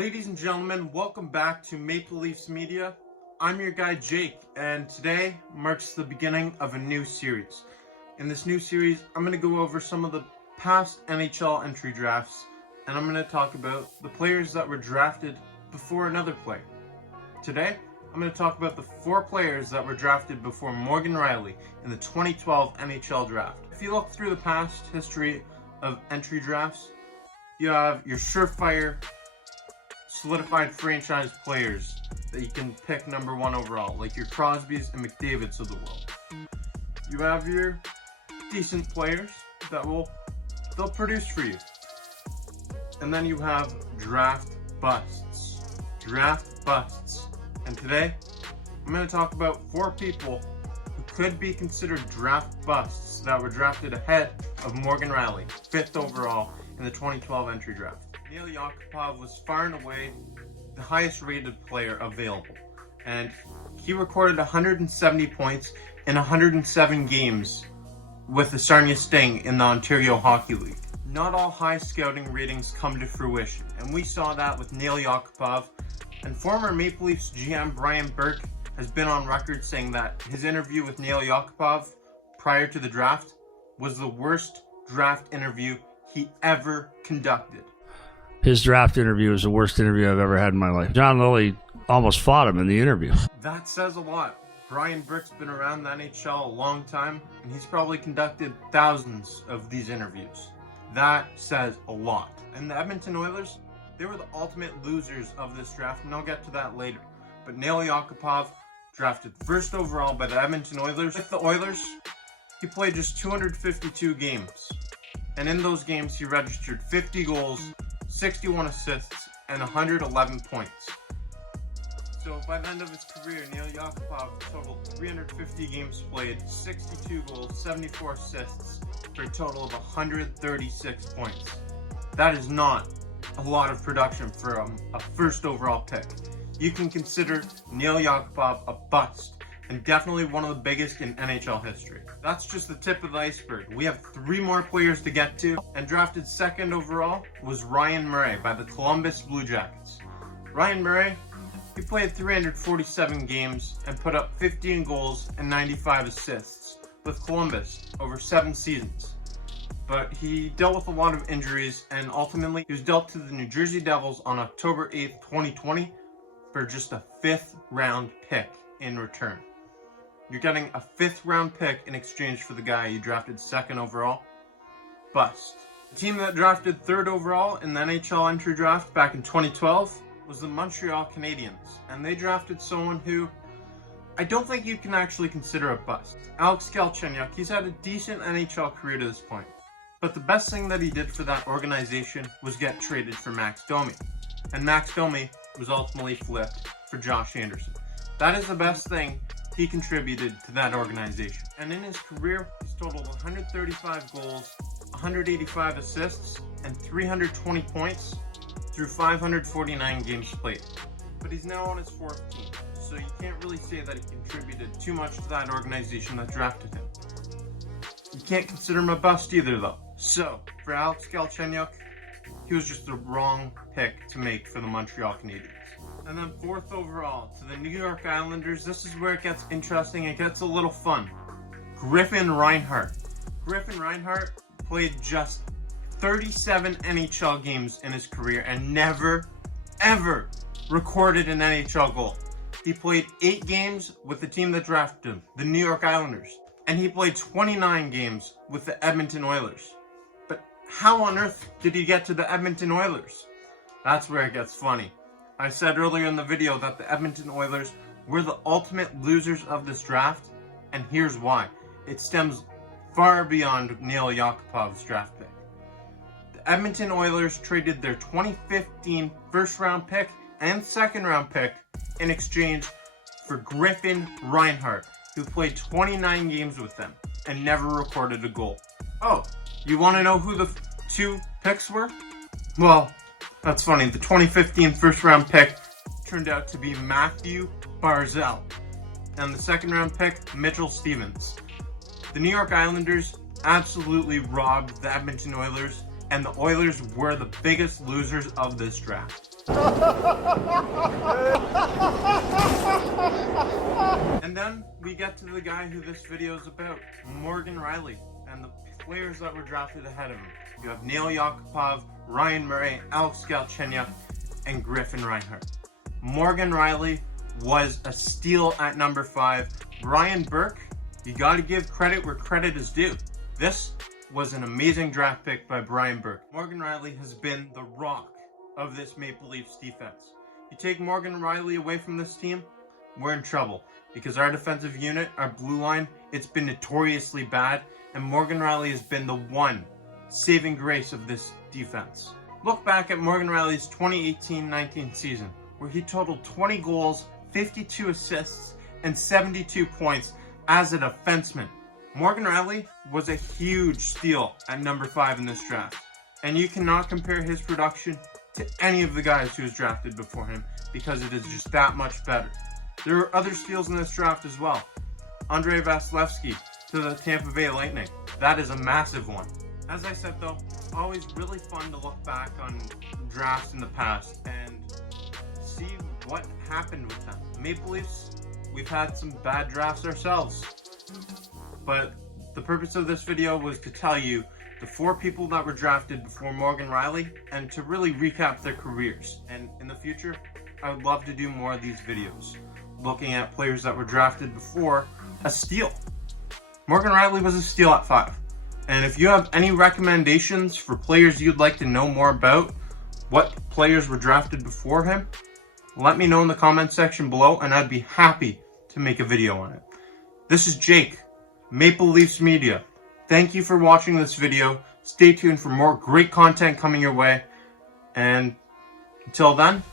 Ladies and gentlemen, welcome back to Maple Leafs Media. I'm your guy Jake, and today marks the beginning of a new series. In this new series, I'm going to go over some of the past NHL entry drafts, and I'm going to talk about the players that were drafted before another player. Today, I'm going to talk about the 4 players that were drafted before Morgan Rielly in the 2012 NHL draft. If you look through the past history of entry drafts, you have your surefire, solidified franchise players that you can pick number 1 overall, like your Crosbys and McDavids of the world. You have your decent players that they'll produce for you. And then you have draft busts. And today, I'm going to talk about 4 people who could be considered draft busts that were drafted ahead of Morgan Rielly, 5th overall in the 2012 entry draft. Yakupov was far and away the highest rated player available, and he recorded 170 points in 107 games with the Sarnia Sting in the Ontario Hockey League. Not all high scouting ratings come to fruition, and we saw that with Yakupov, and former Maple Leafs GM Brian Burke has been on record saying that his interview with Yakupov prior to the draft was the worst draft interview he ever conducted. His draft interview is the worst interview I've ever had in my life. John Lilly almost fought him in the interview. That says a lot. Brian Burke's been around the NHL a long time, and he's probably conducted thousands of these interviews. That says a lot. And the Edmonton Oilers, they were the ultimate losers of this draft, and I'll get to that later. But Yakupov, drafted 1st overall by the Edmonton Oilers. With the Oilers, he played just 252 games. And in those games, he registered 50 goals, 61 assists, and 111 points. So by the end of his career, Yakupov totaled 350 games played, 62 goals, 74 assists, for a total of 136 points. That is not a lot of production for a 1st overall pick. You can consider Yakupov a bust, and definitely one of the biggest in NHL history. That's just the tip of the iceberg. We have 3 more players to get to, and drafted 2nd overall was Ryan Murray by the Columbus Blue Jackets. Ryan Murray, he played 347 games and put up 15 goals and 95 assists with Columbus over 7 seasons. But he dealt with a lot of injuries, and ultimately he was dealt to the New Jersey Devils on October 8th, 2020 for just a 5th round pick in return. You're getting a 5th round pick in exchange for the guy you drafted 2nd overall. Bust. The team that drafted 3rd overall in the NHL entry draft back in 2012 was the Montreal Canadiens, and they drafted someone who I don't think you can actually consider a bust. Alex Galchenyuk, he's had a decent NHL career to this point, but the best thing that he did for that organization was get traded for Max Domi, and Max Domi was ultimately flipped for Josh Anderson. That is the best thing he contributed to that organization. And in his career, he's totaled 135 goals, 185 assists, and 320 points through 549 games played. But he's now on his 4th team, so you can't really say that he contributed too much to that organization that drafted him. You can't consider him a bust either, though. So, for Alex Galchenyuk, he was just the wrong pick to make for the Montreal Canadiens. And then 4th overall to the New York Islanders. This is where it gets interesting. It gets a little fun. Griffin Reinhart. Griffin Reinhart played just 37 NHL games in his career and never, ever recorded an NHL goal. He played 8 games with the team that drafted him, the New York Islanders. And he played 29 games with the Edmonton Oilers. But how on earth did he get to the Edmonton Oilers? That's where it gets funny. I said earlier in the video that the Edmonton Oilers were the ultimate losers of this draft, and here's why. It stems far beyond Yakupov's draft pick. The Edmonton Oilers traded their 2015 1st round pick and 2nd round pick in exchange for Griffin Reinhart, who played 29 games with them and never recorded a goal. Oh, you want to know who the 2 picks were? Well, that's funny. The 2015 1st round pick turned out to be Matthew Barzal, and the 2nd round pick, Mitchell Stevens. The New York Islanders absolutely robbed the Edmonton Oilers, and the Oilers were the biggest losers of this draft. And then we get to the guy who this video is about, Morgan Rielly, and the players that were drafted ahead of him. You have Neil Yakupov, Ryan Murray, Alex Galchenyuk, and Griffin Reinhart. Morgan Rielly was a steal at number 5. Brian Burke, you got to give credit where credit is due. This was an amazing draft pick by Brian Burke. Morgan Rielly has been the rock of this Maple Leafs defense. You take Morgan Rielly away from this team, we're in trouble, because our defensive unit, our blue line, it's been notoriously bad, and Morgan Rielly has been the one saving grace of this defense. Look back at Morgan Rielly's 2018-19 season, where he totaled 20 goals, 52 assists, and 72 points as a defenseman. Morgan Rielly was a huge steal at number 5 in this draft, and you cannot compare his production to any of the guys who was drafted before him, because it is just that much better. There are other steals in this draft as well. Andrei Vasilevsky to the Tampa Bay Lightning. That is a massive one. As I said though, always really fun to look back on drafts in the past and see what happened with them. Maple Leafs, we've had some bad drafts ourselves. But the purpose of this video was to tell you the 4 people that were drafted before Morgan Rielly and to really recap their careers. And in the future, I would love to do more of these videos, looking at players that were drafted before a steal. Morgan Rielly was a steal at 5. And if you have any recommendations for players you'd like to know more about, what players were drafted before him, let me know in the comment section below and I'd be happy to make a video on it. This is Jake, Maple Leafs Media. Thank you for watching this video. Stay tuned for more great content coming your way. And until then,